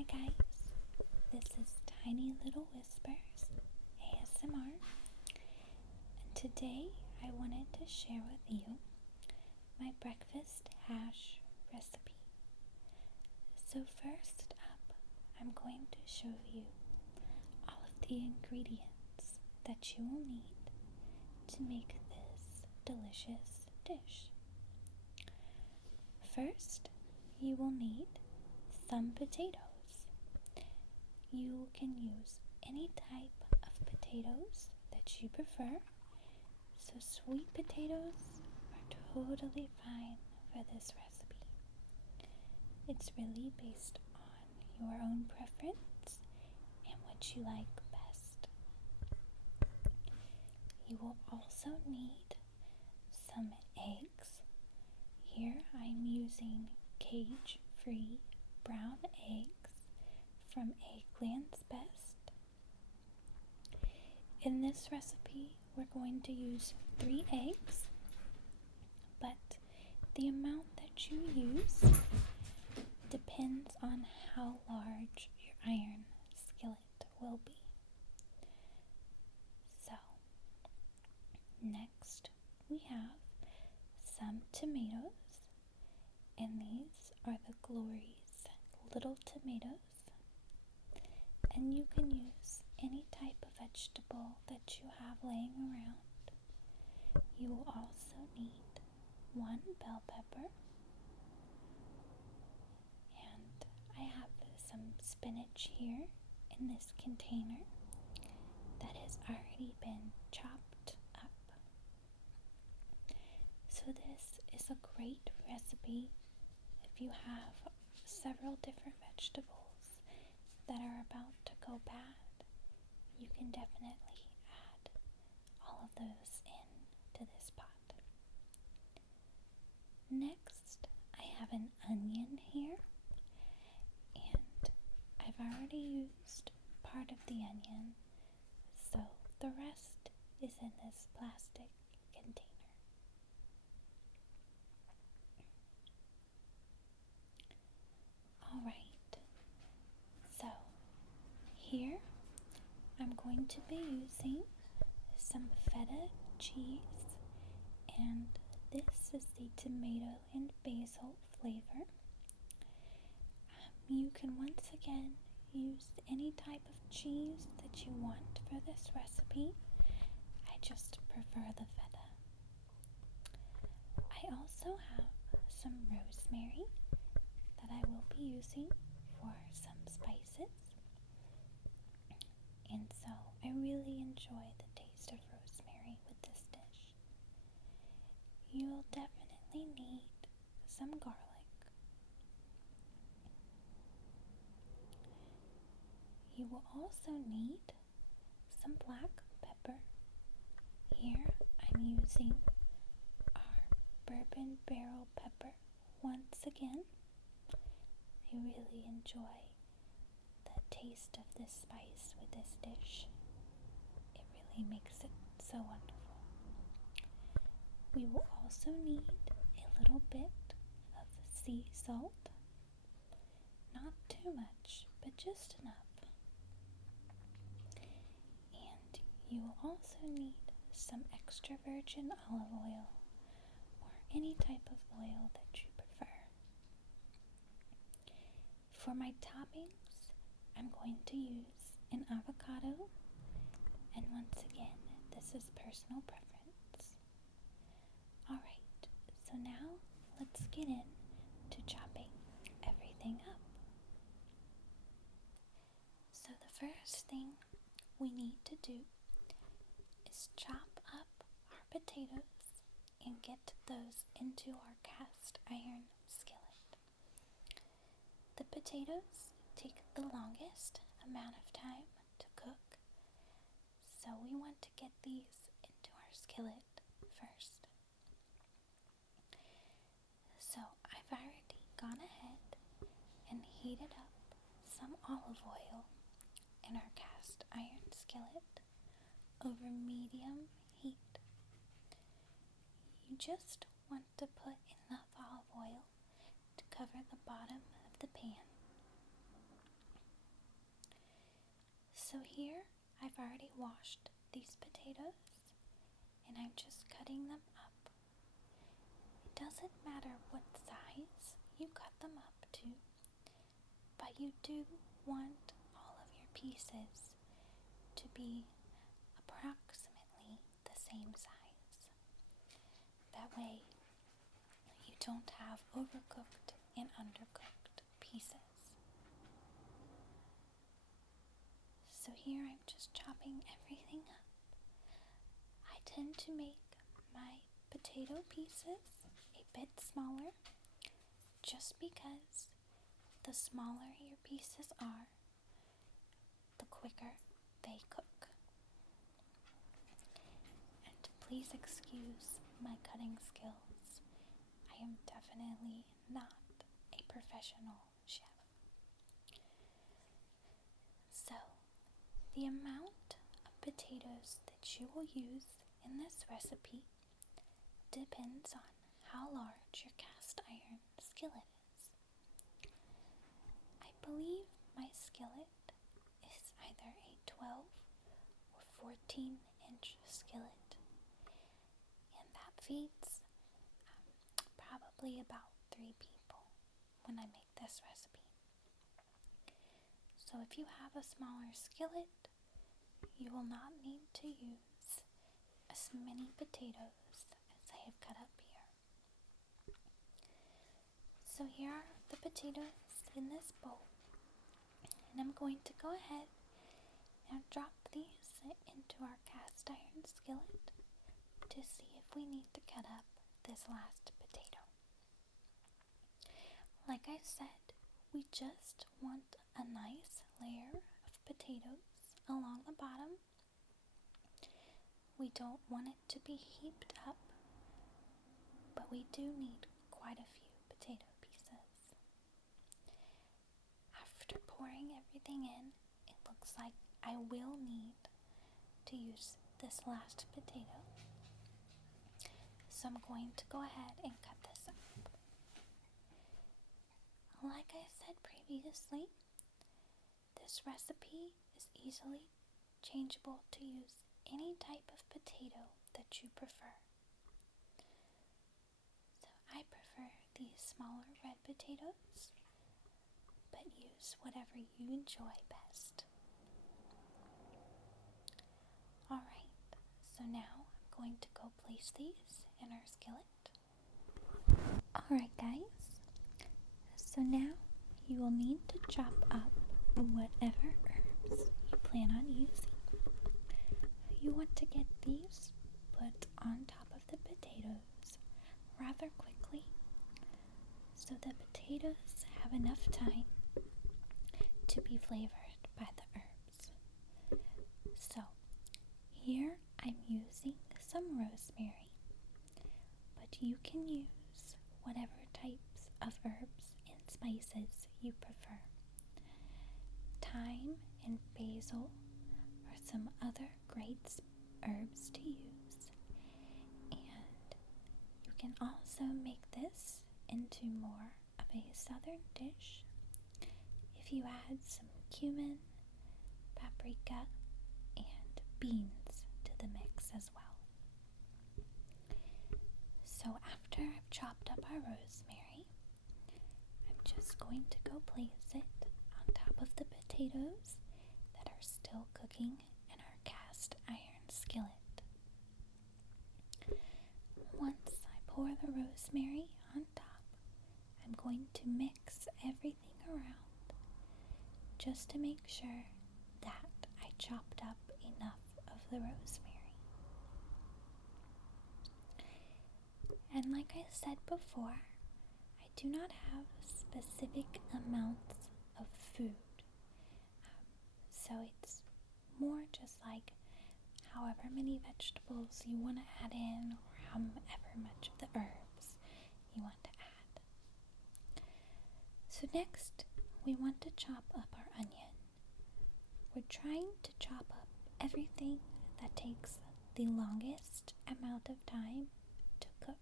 Hi guys, this is Tiny Little Whispers ASMR, and today I wanted to share with you my breakfast hash recipe. So first up, I'm going to show you all of the ingredients that you will need to make this delicious dish. First, you will need some potatoes. You can use any type of potatoes that you prefer, so sweet potatoes are totally fine for this recipe. It's really based on your own preference and what you like best. You will also need some eggs. Here I'm using cage-free brown eggs from Eggland's Best. In this recipe, we're going to use 3 eggs, but the amount that you use depends on how large your iron skillet will be. So, next we have some tomatoes, and these are the Glory's little tomatoes. And you can use any type of vegetable that you have laying around. You will also need 1 bell pepper, and I have some spinach here in this container that has already been chopped up. So this is a great recipe if you have several different vegetables that are about to go bad. You can definitely add all of those into this pot. Next, I have an onion here, and I've already used part of the onion, so the rest is in this plastic container. Alright, so here I'm going to be using some feta cheese, and this is the tomato and basil flavor. You can once again use any type of cheese that you want for this recipe. I just prefer the feta. I also have some rosemary that I will be using for some spices. And so I really enjoy the taste of rosemary with this dish. You will definitely need some garlic. You will also need some black pepper. Here I'm using our bourbon barrel pepper once again. I really enjoy the taste of this spice with this dish. It really makes it so wonderful. We will also need a little bit of sea salt. Not too much, but just enough. And you will also need some extra virgin olive oil or any type of oil that you prefer. For my toppings, I'm going to use an avocado, and once again, this is personal preference. Alright, so now let's get into chopping everything up. So the first thing we need to do is chop up our potatoes and get those into our cast iron skillet. The potatoes take the longest amount of time to cook, so we want to get these into our skillet first. So I've already gone ahead and heated up some olive oil in our cast iron skillet over medium heat. You just want to put enough olive oil to cover the bottom of the pan. So here I've already washed these potatoes and I'm just cutting them up. It doesn't matter what size you cut them up to, but you do want all of your pieces to be approximately the same size. That way you don't have overcooked and undercooked pieces. So here I'm just chopping everything up. I tend to make my potato pieces a bit smaller just because the smaller your pieces are, the quicker they cook. And please excuse my cutting skills. I am definitely not a professional chef. So, the amount of potatoes that you will use in this recipe depends on how large your cast iron skillet is. I believe my skillet is either a 12 or 14-inch skillet, and that feeds probably about 3 people when I make this recipe. So if you have a smaller skillet, you will not need to use as many potatoes as I have cut up here. So here are the potatoes in this bowl, and I'm going to go ahead and drop these into our cast iron skillet to see if we need to cut up this last potato. Like I said, we just want a nice layer of potatoes along the bottom. We don't want it to be heaped up, but we do need quite a few potato pieces. After pouring everything in, it looks like I will need to use this last potato. So I'm going to go ahead and cut this up. Like I said previously, this recipe is easily changeable to use any type of potato that you prefer. So I prefer these smaller red potatoes, but use whatever you enjoy best. Alright, so now I'm going to go place these in our skillet. Alright guys, so now you will need to chop up whatever herbs you plan on using. You want to get these put on top of the potatoes rather quickly so the potatoes have enough time to be flavored by the herbs. So here I'm using some rosemary, but you can use whatever types of herbs and spices you prefer. Thyme and basil are some other great herbs to use, and you can also make this into more of a southern dish if you add some cumin, paprika, and beans to the mix as well. So after I've chopped up our rosemary, I'm just going to go place it on top of the potatoes that are still cooking in our cast iron skillet. Once I pour the rosemary on top, I'm going to mix everything around just to make sure that I chopped up enough of the rosemary. And like I said before, I do not have specific amounts of food. So it's more just like however many vegetables you want to add in, or however much of the herbs you want to add. So next, we want to chop up our onion. We're trying to chop up everything that takes the longest amount of time to cook.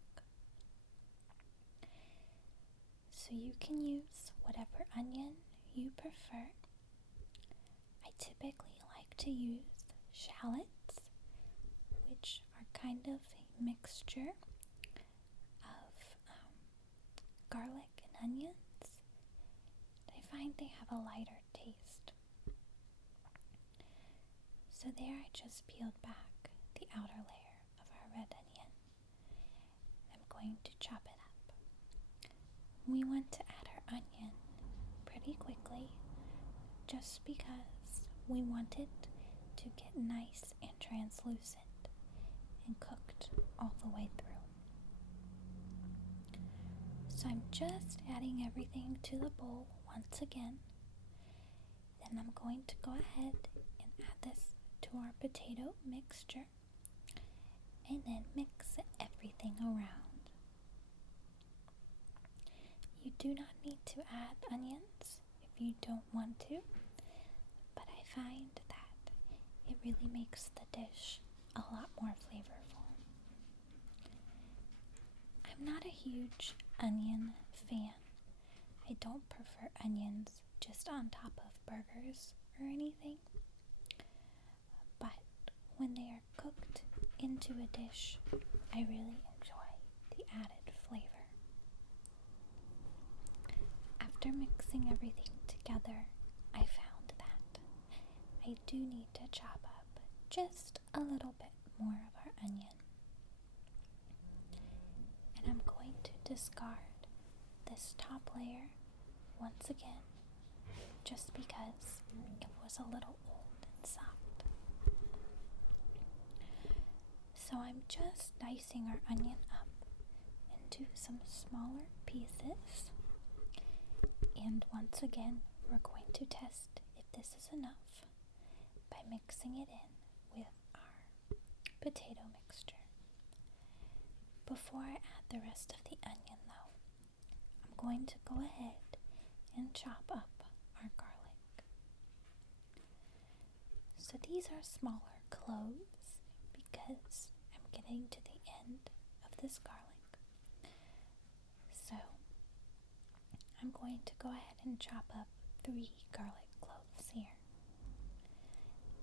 So you can use whatever onion you prefer. I typically like to use shallots, which are kind of a mixture of garlic and onions. I find they have a lighter taste. So there I just peeled back the outer layer of our red onion. I'm going to chop it up. We want to add our onion pretty quickly just because we want it to get nice and translucent and cooked all the way through. So I'm just adding everything to the bowl once again. Then I'm going to go ahead and add this to our potato mixture and then mix everything around. You do not need to add onions if you don't want to, but I find that it really makes the dish a lot more flavorful. I'm not a huge onion fan. I don't prefer onions just on top of burgers or anything, but when they are cooked into a dish, I really enjoy the added flavor. After mixing everything together, I found that I do need to chop up just a little bit more of our onion. And I'm going to discard this top layer once again, just because it was a little old and soft. So I'm just dicing our onion up into some smaller pieces. And once again, we're going to test if this is enough by mixing it in with our potato mixture. Before I add the rest of the onion though, I'm going to go ahead and chop up our garlic. So these are smaller cloves because I'm getting to the end of this garlic. So I'm going to go ahead and chop up 3 garlic cloves here.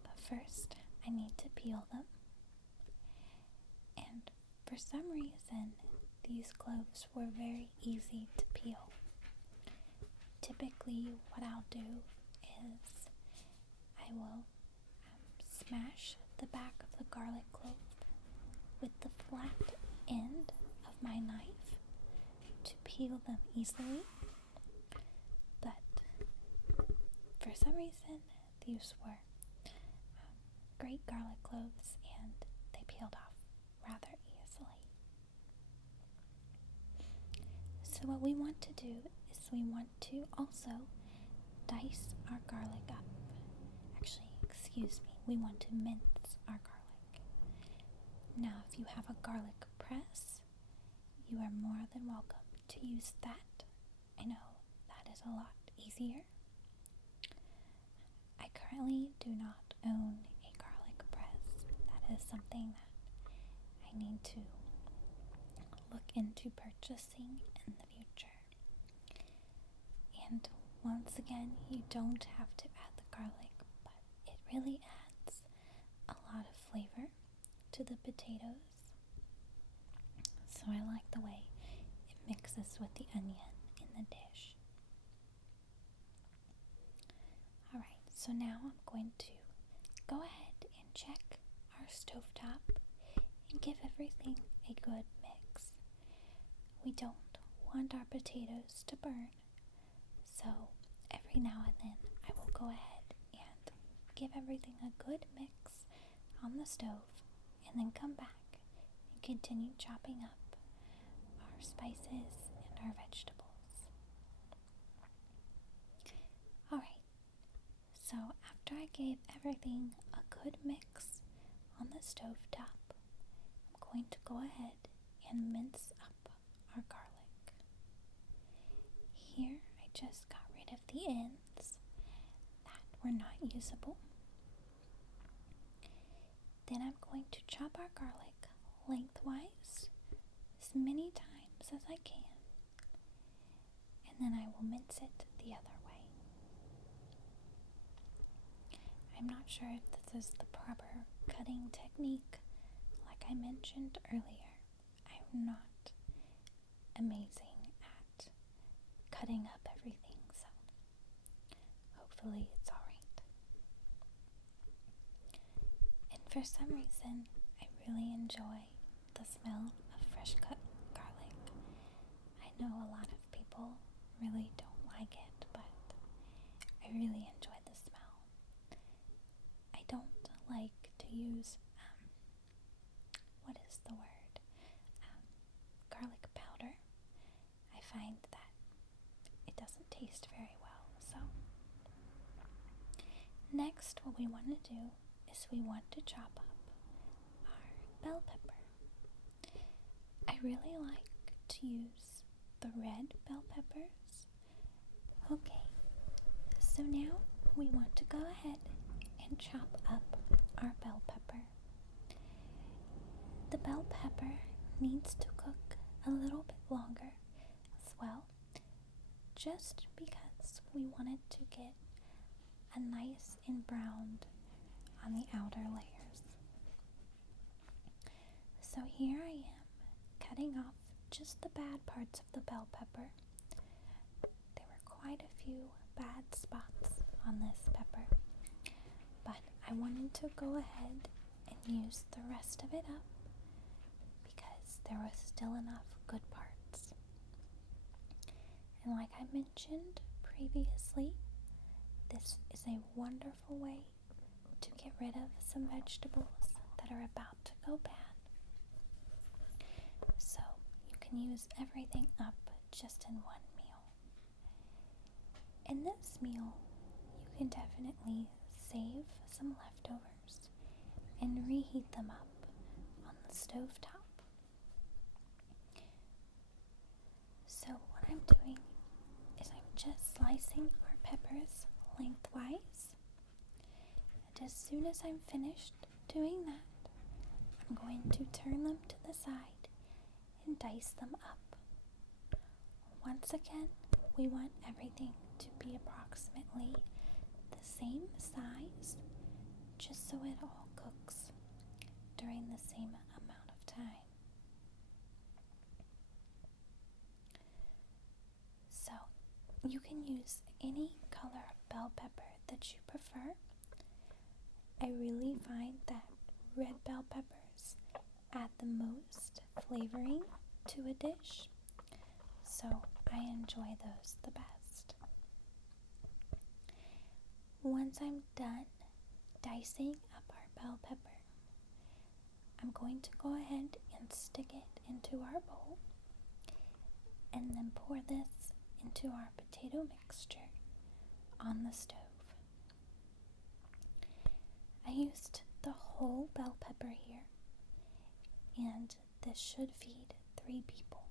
But first, I need to peel them. And for some reason, these cloves were very easy to peel. Typically, what I'll do is I will smash the back of the garlic clove with the flat end of my knife to peel them easily. But for some reason, these were great garlic cloves and they peeled off rather easily. So what we want to do is we want to also dice our garlic up. Actually, excuse me, we want to mince our garlic. Now, if you have a garlic press, you are more than welcome to use that. I know that is a lot easier. I currently do not own a garlic press. That is something that I need to look into purchasing in the future. And once again, you don't have to add the garlic, but it really adds a lot of flavor to the potatoes. So I like the way it mixes with the onion in the dish. Alright, so now I'm going to go ahead and check our stovetop and give everything a good mix. We don't want our potatoes to burn, so every now and then I will go ahead and give everything a good mix on the stove and then come back and continue chopping up our spices and our vegetables. Alright, so after I gave everything a good mix on the stove top, I'm going to go ahead and mince up our garlic. Here I just got rid of the ends that were not usable. Then I'm going to chop our garlic lengthwise as many times as I can, and then I will mince it the other way. I I'm not sure if this is the proper cutting technique. Like I mentioned earlier, I'm not amazing at cutting up everything, so hopefully it's alright. And for some reason, I really enjoy the smell of fresh cut garlic. I know a lot of people really don't like it, but I really enjoy the smell. I don't like to use, what is the word? Garlic powder. I find that it doesn't taste very well, so next what we want to do is we want to chop up our bell pepper. I really like to use the red bell peppers. Okay, so now we want to go ahead and chop up our bell pepper. The bell pepper needs to cook a little bit longer as well, just because we want it to get a nice and browned on the outer layers. So here I am cutting off just the bad parts of the bell pepper. There were quite a few bad spots on this pepper, but I wanted to go ahead and use the rest of it up because there was still enough good parts. And like I mentioned previously, this is a wonderful way to get rid of some vegetables that are about to go bad. So you can use everything up just in one meal. In this meal, you can definitely save some leftovers and reheat them up on the stove top. So what I'm doing is I'm just slicing our peppers lengthwise, and as soon as I'm finished doing that, I'm going to turn them to the side and dice them up. Once again, we want everything to be approximately the same size, just so it all cooks during the same amount of time. So you can use any color of bell pepper that you prefer. I really find that red bell peppers add the most flavoring to a dish, so I enjoy those the best. Once I'm done dicing up our bell pepper, I'm going to go ahead and stick it into our bowl and then pour this into our potato mixture on the stove. I used the whole bell pepper here, and this should feed 3 people.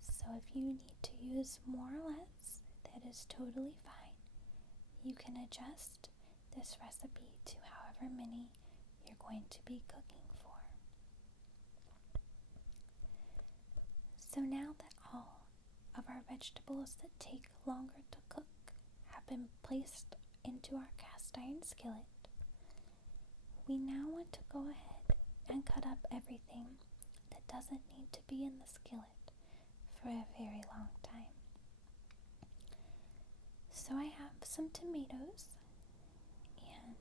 So if you need to use more or less, that is totally fine. You can adjust this recipe to however many you're going to be cooking for. So now that all of our vegetables that take longer to cook have been placed into our cast iron skillet, we now want to go ahead and cut up everything that doesn't need to be in the skillet for a very long time. So I have some tomatoes, and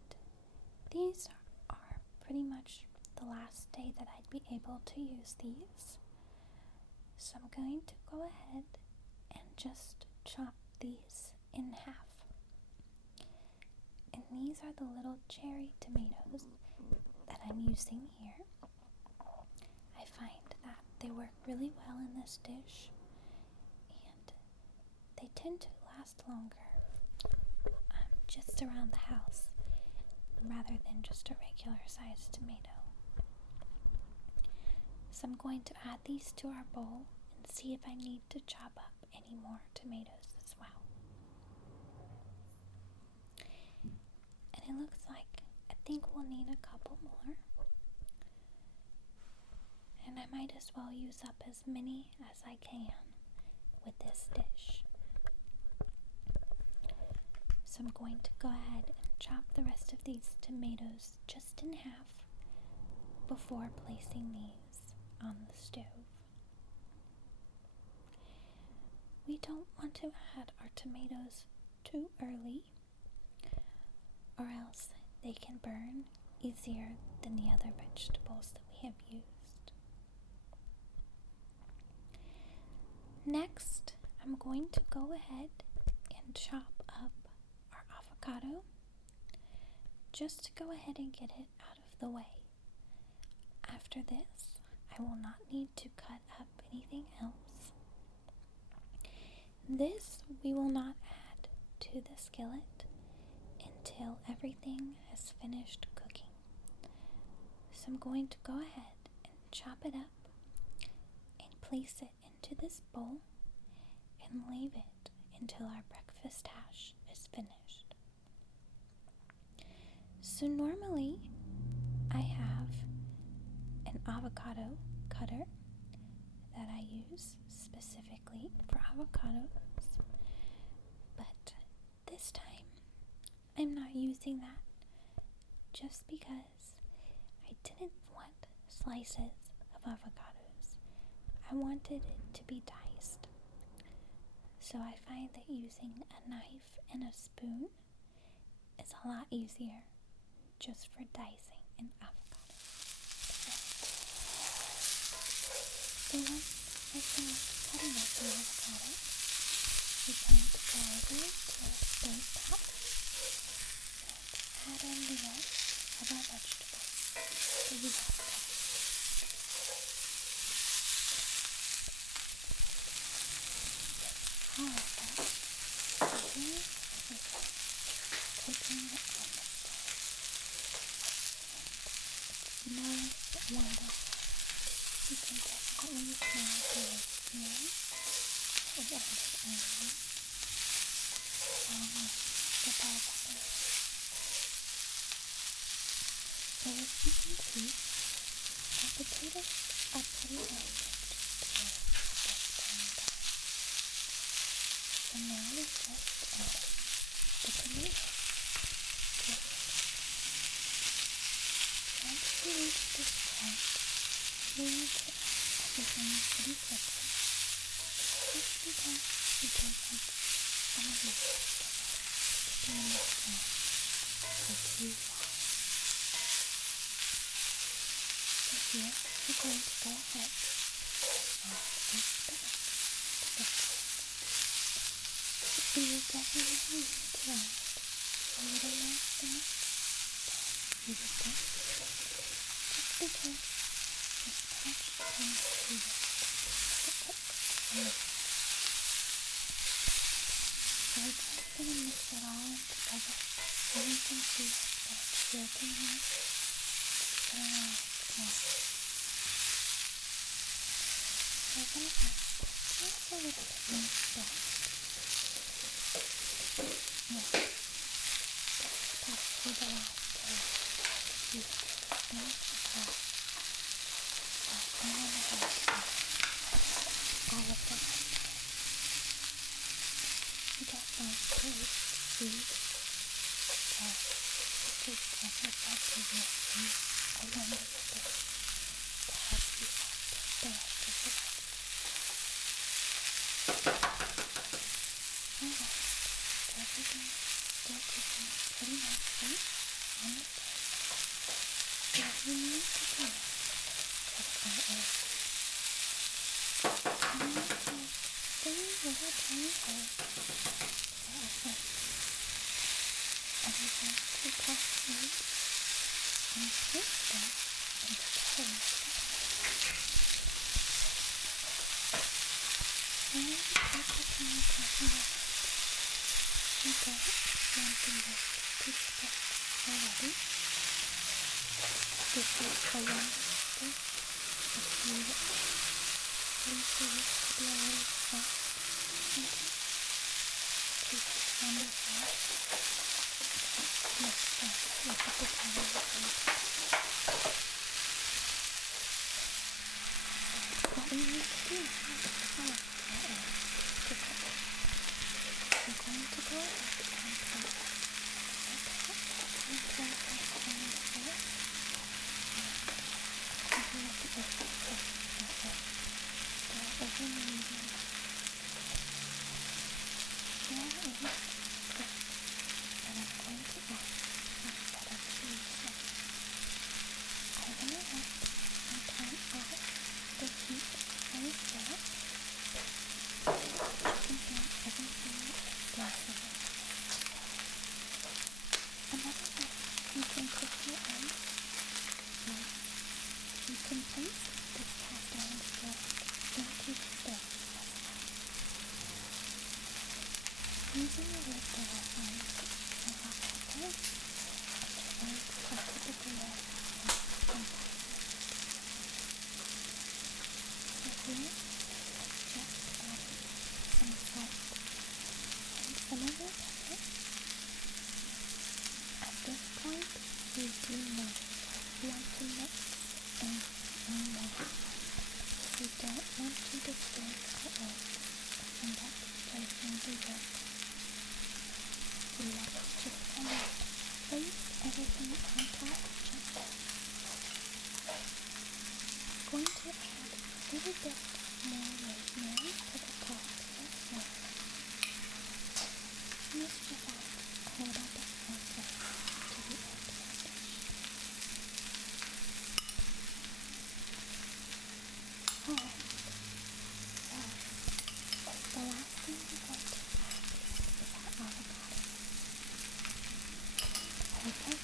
these are pretty much the last day that I'd be able to use these. So I'm going to go ahead and just chop these in half. And these are the little cherry tomatoes that I'm using here. I find that they work really well in this dish, and they tend to last longer just around the house rather than just a regular sized tomato. So I'm going to add these to our bowl and see if I need to chop up any more tomatoes as well. And it looks like I think we'll need a couple more. And I might as well use up as many as I can with this dish. So I'm going to go ahead and chop the rest of these tomatoes just in half before placing these on the stove. We don't want to add our tomatoes too early, or else they can burn easier than the other vegetables that we have used. Next, I'm going to go ahead and chop up our avocado, just to go ahead and get it out of the way. After this, I will not need to cut up anything else. This we will not add to the skillet until everything has finished cooking. So I'm going to go ahead and chop it up and place it into this bowl and leave it until our breakfast hash is finished. So normally I have an avocado cutter that I use specifically for avocados, but this time I'm not using that just because I didn't want slices of avocados. I wanted it to be diced. So I find that using a knife and a spoon is a lot easier just for dicing an avocado. So once I finish cutting up the avocado, we're going to go over to our stove top and add in the rest of our vegetables that we have cut. However, here is cooking on the stove. It smells wonderful. You can definitely smell the rosemary that we added earlier, along with the bell peppers. So as you can see, our potatoes are pretty well cooked too at this point in time. So now we just add the tomatoes to it. Once we reach this point, we need to add everything pretty quickly, just because we don't want some of these vegetables to be in the pan for too long. So here, we're going to go ahead and add a spinach to this pot. We will definitely need to add a little more spinach than you would think, just because the spinach tends to wait to cook in the pan. So we're just going to mix it all in together, and you can see that it's wilting here. It's getting all small. So we're going to add just a little bit more salt. Now, this probably the last day to use the spinach as well. So I'm going to add all of the vegetables. You get nice taste, sweet, so this is definitely really a wonderful dish to help you out the rest of the vegetables. Alright, so everything is still cooking pretty nicely on the stove. So we need to go in with our eggs. I'm going to take 3 little tiny eggs that are fresh. And we're going to toss these and place them into the hole. When you put the tiny tossing eggs, you don't want the yolk to split already. This is a wonderful step if you need it. Leave the yolk to be a little soft and tastes wonderful. Mixed up with the potato and what we need to do is allow our eggs to cook. We're going to go ahead and place our pot bit more rosemary to the top here. Let's just add a little bit more flavor to the end of the dish. Alright, so the last thing we're going to add is our avocado. Okay,